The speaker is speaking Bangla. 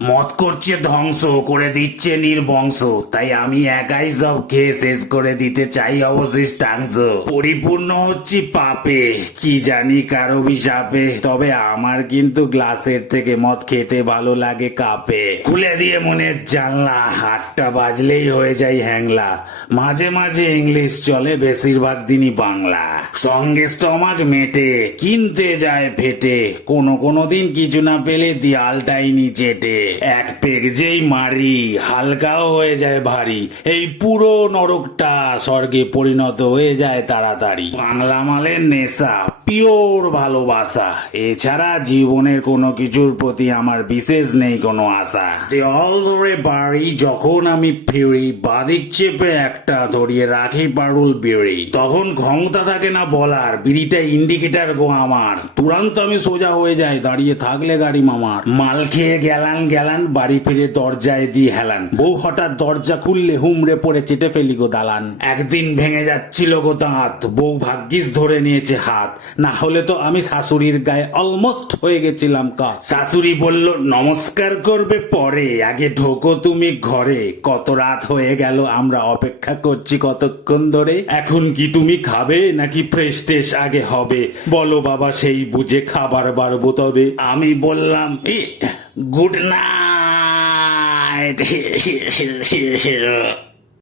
মদ করছে ধ্বংস করে দিচ্ছে নির্বংশ, তাই আমি একাই সব খেয়ে শেষ করে দিতে চাই অবশিষ্টাংশ। পরিপূর্ণ হচ্ছি পাপে, কি জানি কার অভিশাপে, তবে আমার কিন্তু গ্লাসের থেকে মদ খেতে ভালো লাগে কাপে। খুলে দিয়ে মনের জানলা, 8টা বাজলেই হয়ে যায় হ্যাংলা। মাঝে মাঝে ইংলিশ চলে, বেশিরভাগ দিনই বাংলা। সঙ্গে স্টমাক মেটে, কিনতে যায় ফেটে, কোনো দিন কিছু না পেলে দেয়ালটাই নিচেটে। এক পেগ যেই মারি, হালকাও হয়ে যায় ভারী। এই পুরো নরকটা স্বর্গে পরিণত হয়ে যায় তাড়াতাড়ি। বাংলা মালের নেশা, পিওর ভালোবাসা, এছাড়া জীবনের কোনো কিছুর প্রতি আমার বিশেষ নেই কোনো আশা। দেওয়াল ধরে বাড়ি যখন আমি ফিরি, বাদিক চেপে একটা ধরিয়ে রাখি পারুল বিড়ি। তখন ক্ষমতা থাকে না বলার, বিড়িটা ইন্ডিকেটার গো আমার। তুরন্ত আমি সোজা হয়ে যাই, দাঁড়িয়ে থাকলে গাড়ি মামার। মাল খেয়ে গেলান বাড়ি ফিরে দরজায় দিয়ে হেলান। বউ হঠাৎ দরজা খুললে হুমড়ে পড়ে চেটে ফেলি গো দালান। একদিন ভেঙে যাচ্ছিল গো দাঁত, বউ ভাগ্যিস ধরে নিয়েছে হাত, না হলে তো আমি শাশুড়ির গায়ে অলমোস্ট হয়ে গেছিলাম কা। শাশুড়ি বলল নমস্কার করবে পরে, আগে ঢোকো তুমি ঘরে। কত রাত হয়ে গেল, আমরা অপেক্ষা করছি কতক্ষণ ধরে। এখন কি তুমি খাবে নাকি ফ্রেশ ট্রেশ আগে হবে? বলো বাবা সেই বুঝে খাবার বাড়বো তবে। আমি বললাম গুড নাইট।